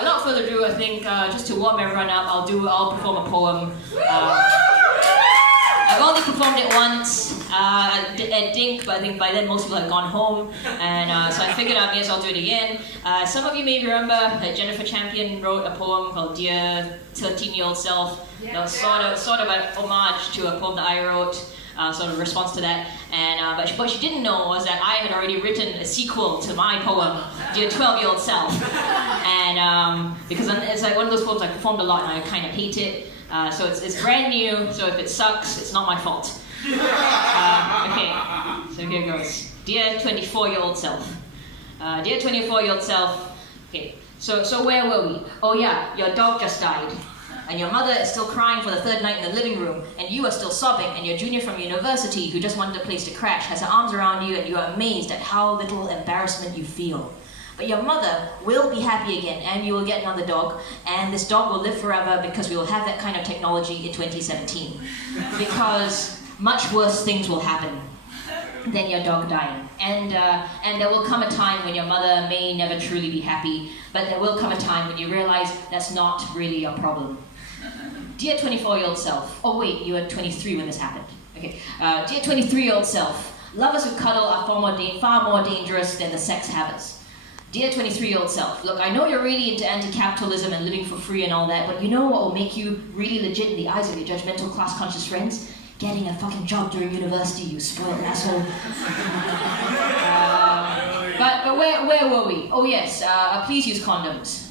without further ado, I think just to warm everyone up, I'll perform a poem. I've only performed it once at Dink, but I think by then most people had gone home, and so I figured I may as well do it again. Some of you may remember that Jennifer Champion wrote a poem called Dear 13-Year-Old Self. That was sort of an homage to a poem that I wrote, sort of a response to that. And but what she didn't know was that I had already written a sequel to my poem, Dear 12-Year-Old Self. And because it's like one of those poems I performed a lot and I kind of hate it. So it's brand new, so if it sucks, it's not my fault. Okay, so here goes. Dear 24-year-old self. Dear 24-year-old self. Okay, so where were we? Oh yeah, your dog just died. And your mother is still crying for the third night in the living room, and you are still sobbing, and your junior from university, who just wanted a place to crash, has her arms around you, and you are amazed at how little embarrassment you feel. But your mother will be happy again, and you will get another dog, and this dog will live forever because we will have that kind of technology in 2017. Because much worse things will happen than your dog dying. And there will come a time when your mother may never truly be happy, but there will come a time when you realize that's not really your problem. Dear 24-year-old self. Oh wait, you were 23 when this happened. Okay. Dear 23-year-old self. Lovers who cuddle are far more dangerous than the sex havers. Dear 23-year-old self, look, I know you're really into anti-capitalism and living for free and all that, but you know what will make you really legit in the eyes of your judgmental, class-conscious friends? Getting a fucking job during university, you spoiled asshole. But where were we? Oh yes, please use condoms.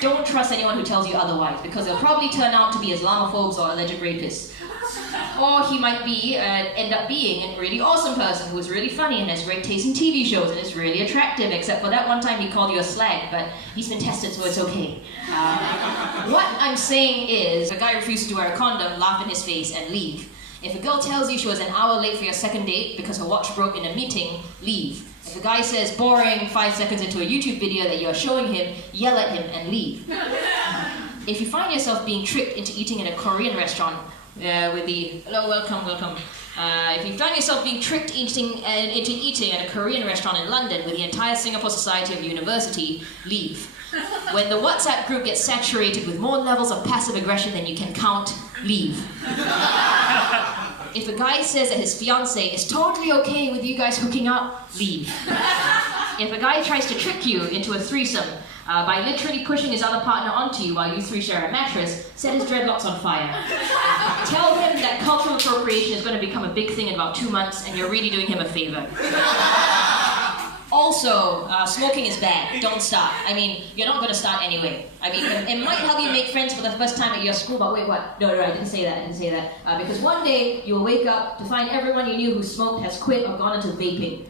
Don't trust anyone who tells you otherwise, because they'll probably turn out to be Islamophobes or alleged rapists. Or he might end up being a really awesome person who's really funny and has great taste in TV shows and is really attractive, except for that one time he called you a slag, but he's been tested, so it's okay. What I'm saying is, if a guy refuses to wear a condom, laugh in his face and leave. If a girl tells you she was an hour late for your second date because her watch broke in a meeting, leave. If a guy says boring 5 seconds into a YouTube video that you're showing him, yell at him and leave. If you find yourself being tricked into eating in a Korean restaurant, with the hello, welcome. If you find yourself being tricked into eating at a Korean restaurant in London with the entire Singapore Society of University, leave. When the WhatsApp group gets saturated with more levels of passive aggression than you can count, leave. If a guy says that his fiancée is totally okay with you guys hooking up, leave. If a guy tries to trick you into a threesome by literally pushing his other partner onto you while you three share a mattress, set his dreadlocks on fire. Tell him that cultural appropriation is going to become a big thing in about 2 months and you're really doing him a favor. Also, smoking is bad. Don't start. I mean, you're not going to start anyway. I mean, it might help you make friends for the first time at your school, but wait, what? No, I didn't say that. Because one day, you'll wake up to find everyone you knew who smoked has quit or gone into vaping.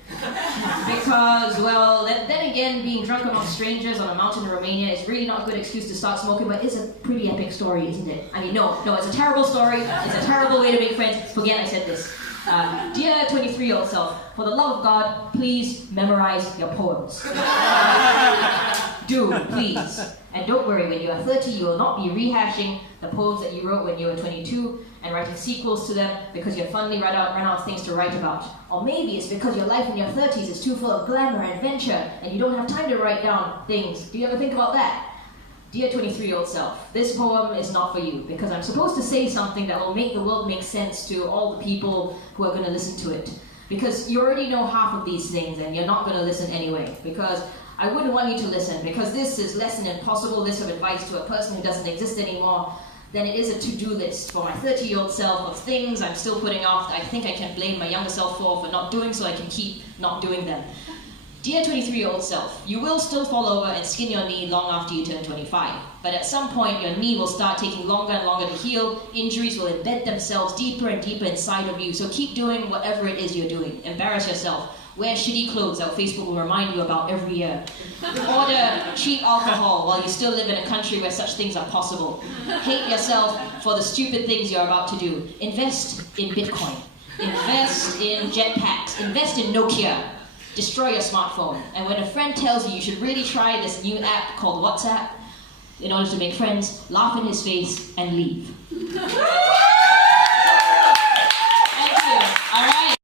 Because, well, then again, being drunk among strangers on a mountain in Romania is really not a good excuse to start smoking, but it's a pretty epic story, isn't it? I mean, no, it's a terrible story. It's a terrible way to make friends. Forget I said this. Dear 23-year-old self, for the love of God, please memorize your poems. Do, please. And don't worry, when you are 30, you will not be rehashing the poems that you wrote when you were 22 and writing sequels to them because you have finally run out of things to write about. Or maybe it's because your life in your 30s is too full of glamour and adventure and you don't have time to write down things. Do you ever think about that? Dear 23-year-old self, this poem is not for you because I'm supposed to say something that will make the world make sense to all the people who are going to listen to it. Because you already know half of these things and you're not going to listen anyway. Because I wouldn't want you to listen because this is less an impossible list of advice to a person who doesn't exist anymore than it is a to-do list for my 30-year-old self of things I'm still putting off that I think I can blame my younger self for not doing so I can keep not doing them. Dear 23-year-old self, you will still fall over and skin your knee long after you turn 25. But at some point, your knee will start taking longer and longer to heal. Injuries will embed themselves deeper and deeper inside of you. So keep doing whatever it is you're doing. Embarrass yourself. Wear shitty clothes that Facebook will remind you about every year. Order cheap alcohol while you still live in a country where such things are possible. Hate yourself for the stupid things you're about to do. Invest in Bitcoin. Invest in jetpacks. Invest in Nokia. Destroy your smartphone. And when a friend tells you you should really try this new app called WhatsApp in order to make friends, laugh in his face and leave.